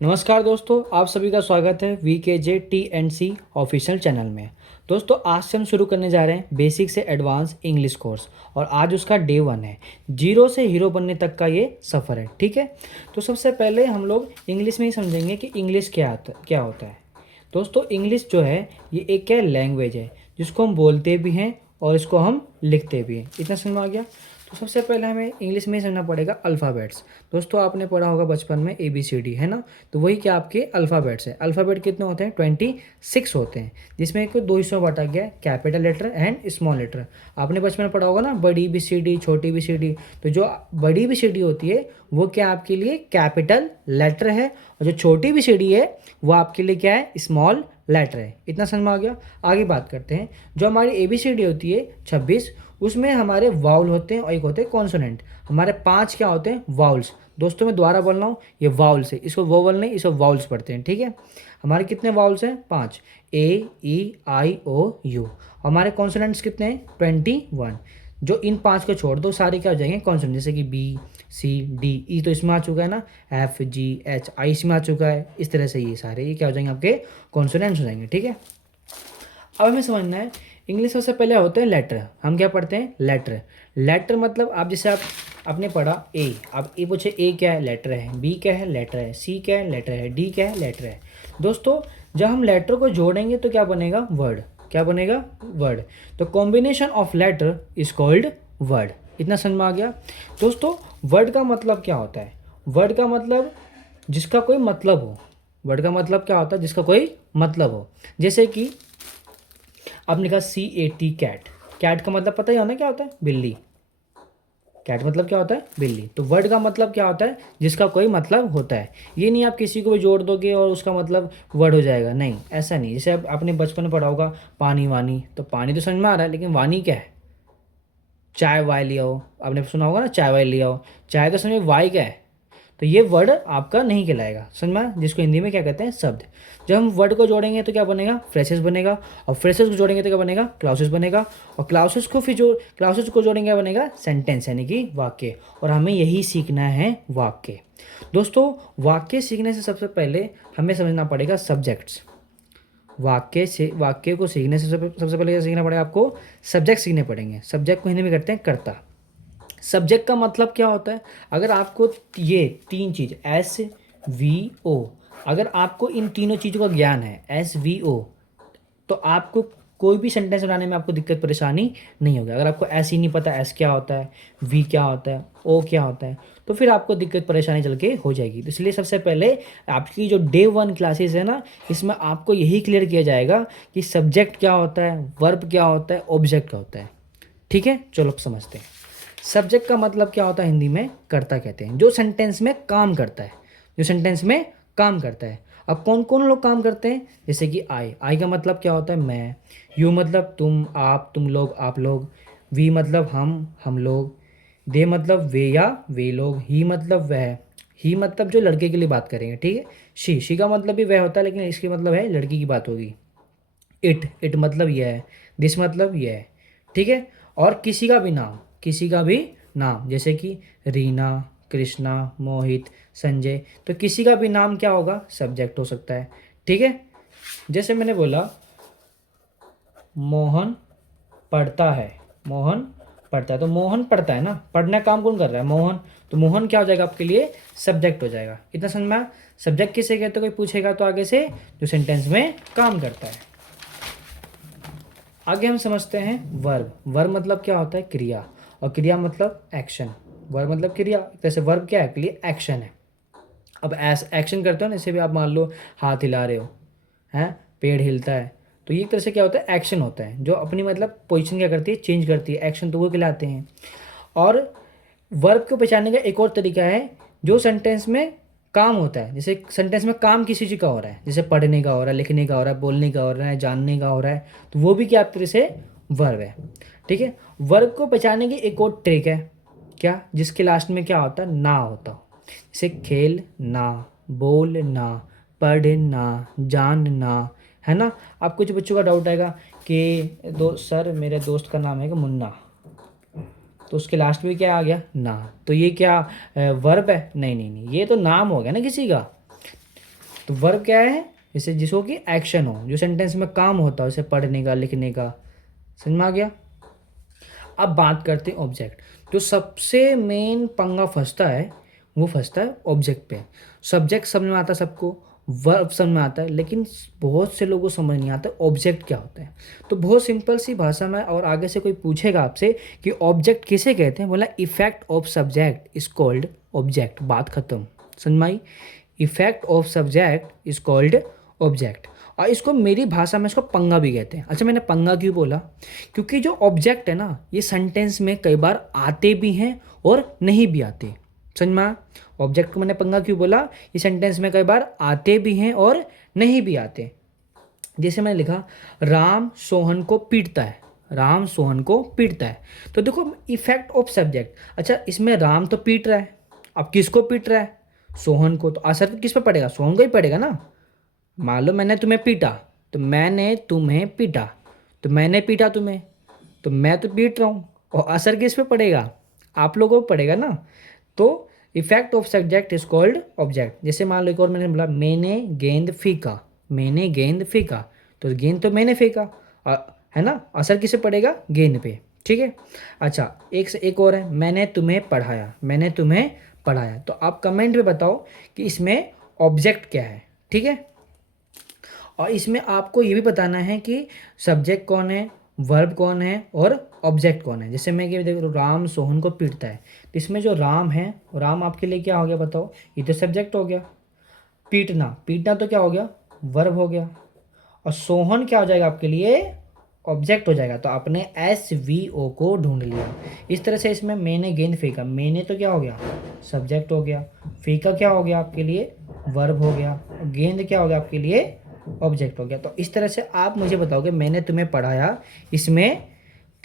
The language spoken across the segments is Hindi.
नमस्कार दोस्तों, आप सभी का स्वागत है VKJTNC ऑफिशियल चैनल में। दोस्तों, आज से हम शुरू करने जा रहे हैं बेसिक से एडवांस इंग्लिश कोर्स और आज उसका डे 1 है। जीरो से हीरो बनने तक का ये सफ़र है, ठीक है। तो सबसे पहले हम लोग इंग्लिश में ही समझेंगे कि इंग्लिश क्या होता है। दोस्तों, इंग्लिश जो है ये एक क्या लैंग्वेज है जिसको हम बोलते भी हैं और इसको हम लिखते भी हैं। इतना समझ में आ गया। तो सबसे पहले हमें इंग्लिश में ही समझना पड़ेगा अल्फ़ाबेट्स। दोस्तों, आपने पढ़ा होगा बचपन में ABCD, है ना। तो वही क्या आपके अल्फ़ाबेट्स हैं। अल्फ़ाबेट कितने होते हैं? 26 होते हैं, जिसमें एक दो हिस्सों में बांटा गया है, capital letter and small letter. आपने बचपन में पढ़ा होगा ना, बड़ी BCD, छोटी BCD। तो जो बड़ी BCD होती है वो क्या आपके लिए कैपिटल लेटर है, और जो छोटी BCD है वो आपके लिए क्या है? स्मॉल लेटर है। इतना समझ में आ गया। आगे बात करते हैं। जो हमारी ABCD होती है 26, उसमें हमारे वाउल होते हैं और एक होते हैं कॉन्सोनेंट। हमारे 5 क्या होते हैं? वाउल्स। दोस्तों, मैं दोबारा बोल रहा हूँ, ये वाउल्स है, इसको वोवल नहीं, इसको वाउल्स पढ़ते हैं, ठीक है। हमारे कितने वाउल्स हैं? 5। AEIOU। हमारे कॉन्सोनेंट्स कितने हैं? 21। जो इन 5 को छोड़ दो, सारे क्या हो जाएंगे? कॉन्सोनेंट। जैसे कि BCDE तो इसमें आ चुका है ना, FGHI इसमें आ चुका है। इस तरह से ये सारे ये क्या हो जाएंगे? आपके कॉन्सोनेंट्स हो जाएंगे, ठीक है। अब हमें समझना है इंग्लिश सबसे पहले होते हैं लेटर। हम क्या पढ़ते हैं? लेटर। लेटर मतलब आप जैसे आपने पढ़ा ए। अब ए पूछे ए क्या है? लेटर है। B क्या है? लेटर है। C क्या है? लेटर है। D क्या है? लेटर है। दोस्तों, जब हम लेटर को जोड़ेंगे तो क्या बनेगा? वर्ड। क्या बनेगा? वर्ड। तो combination of letter is called word. इतना समझ में आ गया। दोस्तों, वर्ड का मतलब क्या होता है? वर्ड का मतलब जिसका कोई मतलब हो। वर्ड का मतलब क्या होता है? जिसका कोई मतलब हो। जैसे कि आपने लिखा CAT, कैट। कैट का मतलब पता ही होना क्या होता है? बिल्ली। कैट मतलब क्या होता है? बिल्ली। तो वर्ड का मतलब क्या होता है? जिसका कोई मतलब होता है। ये नहीं आप किसी को भी जोड़ दोगे और उसका मतलब वर्ड हो जाएगा, नहीं, ऐसा नहीं। जैसे अब आपने बचपन में पढ़ा होगा पानी वानी, तो पानी तो समझ में आ रहा है, लेकिन वानी क्या है? चाय वाय लिया हो, आपने सुना होगा ना, चाय वाय लिया हो। चाय तो समझ, वाई क्या है? तो ये वर्ड आपका नहीं कहलाएगा, समझ में आया? जिसको हिंदी में क्या कहते हैं? शब्द। जब हम वर्ड को जोड़ेंगे तो क्या बनेगा? फ्रेसेस बनेगा। और फ्रेसेस को जोड़ेंगे तो क्या बनेगा? क्लाउसेस बनेगा। और क्लाउसेस को जोड़ेंगे क्या बनेगा? सेंटेंस, यानी कि वाक्य। और हमें यही सीखना है, वाक्य। दोस्तों, वाक्य सीखने से सबसे पहले हमें समझना पड़ेगा सब्जेक्ट्स। वाक्य को सीखने से सबसे पहले क्या सीखना पड़ेगा आपको? सब्जेक्ट सीखने पड़ेंगे। सब्जेक्ट को हिंदी में करते हैं कर्ता। सब्जेक्ट का मतलब क्या होता है? अगर आपको ये 3 चीज़ SVO, अगर आपको इन तीनों चीज़ों का ज्ञान है, SVO, तो आपको कोई भी सेंटेंस बनाने में आपको दिक्कत परेशानी नहीं होगी। अगर आपको एस ही नहीं पता, एस क्या होता है, वी क्या होता है, ओ क्या होता है, तो फिर आपको दिक्कत परेशानी चल के हो जाएगी। तो इसलिए सबसे पहले आपकी जो डे 1 क्लासेस है ना, इसमें आपको यही क्लियर किया जाएगा कि सब्जेक्ट क्या होता है, वर्ब क्या होता है, ऑब्जेक्ट क्या होता है, ठीक है। चलो अब समझते हैं। सब्जेक्ट का मतलब क्या होता है? हिंदी में कर्ता कहते हैं, जो सेंटेंस में काम करता है। जो सेंटेंस में काम करता है। अब कौन कौन लोग काम करते हैं? जैसे कि आई का मतलब क्या होता है? मैं। यू मतलब तुम, आप, तुम लोग, आप लोग। वी मतलब हम लोग। दे मतलब वे या वे लोग। ही मतलब वह। ही मतलब जो लड़के के लिए बात करेंगे, ठीक है। शी का मतलब भी वह होता है, लेकिन इसकी मतलब है लड़की की बात होगी। इट मतलब यह है। दिस मतलब यह है, ठीक है। और किसी का भी नाम, जैसे कि रीना, कृष्णा, मोहित, संजय। तो किसी का भी नाम क्या होगा? सब्जेक्ट हो सकता है, ठीक है। जैसे मैंने बोला मोहन पढ़ता है। मोहन पढ़ता है, तो मोहन पढ़ता है ना, पढ़ना काम कौन कर रहा है? मोहन। तो मोहन क्या हो जाएगा आपके लिए? सब्जेक्ट हो जाएगा। इतना समझ में आया? सब्जेक्ट किसे कहते हैं? कोई पूछेगा तो आगे से, जो सेंटेंस में काम करता है। आगे हम समझते हैं वर्ब। वर्ब मतलब क्या होता है? क्रिया। और क्रिया मतलब एक्शन। वर्ब मतलब क्रिया, जैसे वर्ब क्या है? के लिए एक्शन है। अब एक्शन करते हो ना, जैसे भी आप मान लो हाथ हिला रहे हो, हैं, पेड़ हिलता है, तो ये एक तरह से क्या होता है? एक्शन होता है, जो अपनी मतलब पोजीशन क्या करती है? चेंज करती है। एक्शन तो वो कहलाते हैं। और वर्ब को पहचानने का एक और तरीका है, जो सेंटेंस में काम होता है। जैसे सेंटेंस में काम किसी चीज़ का हो रहा है, जैसे पढ़ने का हो रहा है, लिखने का हो रहा है, बोलने का हो रहा है, जानने का हो रहा है, तो वो भी क्या एक तरह से वर्ब है, ठीक है। वर्ब को पहचानने की एक और ट्रिक है, क्या? जिसके लास्ट में क्या होता है? ना होता हो। जैसे खेलना, बोलना, पढ़ना, जानना, है ना। आप कुछ बच्चों का डाउट आएगा कि सर मेरे दोस्त का नाम है कि मुन्ना, तो उसके लास्ट में क्या आ गया? ना। तो ये क्या वर्ब है? नहीं नहीं नहीं, ये तो नाम हो गया ना किसी का। तो वर्ब क्या है, जैसे जिसको कि एक्शन हो, जो सेंटेंस में काम होता है, जैसे पढ़ने का, लिखने का। समझ में आ गया। अब बात करते हैं ऑब्जेक्ट। जो सबसे मेन पंगा फंसता है वो फंसता है ऑब्जेक्ट पे। सब्जेक्ट समझ में आता है सबको, वर्ब समझ में आता है, लेकिन बहुत से लोगों को समझ नहीं आता ऑब्जेक्ट क्या होता है। तो बहुत सिंपल सी भाषा में, और आगे से कोई पूछेगा आपसे कि ऑब्जेक्ट किसे कहते हैं, बोला effect of subject is called object. बात खत्म। समझ में आई। Effect of subject is called object. और इसको मेरी भाषा में इसको पंगा भी कहते हैं। अच्छा, मैंने पंगा क्यों बोला, क्योंकि जो ऑब्जेक्ट है ना, ये सेंटेंस में कई बार आते भी हैं और नहीं भी आते। समझ में। ऑब्जेक्ट को मैंने पंगा क्यों बोला, ये सेंटेंस में कई बार आते भी हैं और नहीं भी आते। जैसे मैंने लिखा राम सोहन को पीटता है, राम सोहन को पीटता है। तो देखो इफेक्ट ऑफ सब्जेक्ट। अच्छा, इसमें राम तो पीट रहा है, अब किसको पीट रहा है, सोहन को। तो असर तो किस पे पड़ेगा, सोहन को ही पड़ेगा ना। मान लो मैंने तुम्हें पीटा, तो मैंने तुम्हें पीटा, तो मैंने पीटा तुम्हें, तो मैं तो पीट रहा हूँ, और असर किस पे पड़ेगा, आप लोगों को पड़ेगा ना। तो effect of subject is called object. जैसे मान लो एक और मैंने बोला मैंने गेंद फेंका, मैंने गेंद फेंका, तो गेंद तो मैंने फेंका, है ना। असर किसे पड़ेगा, गेंद पे। ठीक है। अच्छा, एक से एक और है, मैंने तुम्हें पढ़ाया, मैंने तुम्हें पढ़ाया। तो आप कमेंट में बताओ कि इसमें ऑब्जेक्ट क्या है। ठीक है। और इसमें आपको ये भी बताना है कि सब्जेक्ट कौन है, वर्ब कौन है और ऑब्जेक्ट कौन है। जैसे मैं कि देखो राम सोहन को पीटता है, तो इसमें जो राम है, राम आपके लिए क्या हो गया बताओ, ये तो सब्जेक्ट हो गया। पीटना, पीटना तो क्या हो गया, वर्ब हो गया। और सोहन क्या हो जाएगा आपके लिए, ऑब्जेक्ट हो जाएगा। तो आपने SVO को ढूंढ लिया। इस तरह से इसमें मैंने गेंद फेंका, मैंने तो क्या हो गया, सब्जेक्ट हो गया। फेंका क्या हो गया आपके लिए, वर्ब हो गया। गेंद क्या हो गया आपके लिए, ऑब्जेक्ट हो गया। तो इस तरह से आप मुझे बताओगे मैंने तुम्हें पढ़ाया, इसमें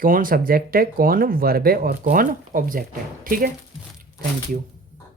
कौन सब्जेक्ट है, कौन वर्ब है और कौन ऑब्जेक्ट है। ठीक है। Thank you.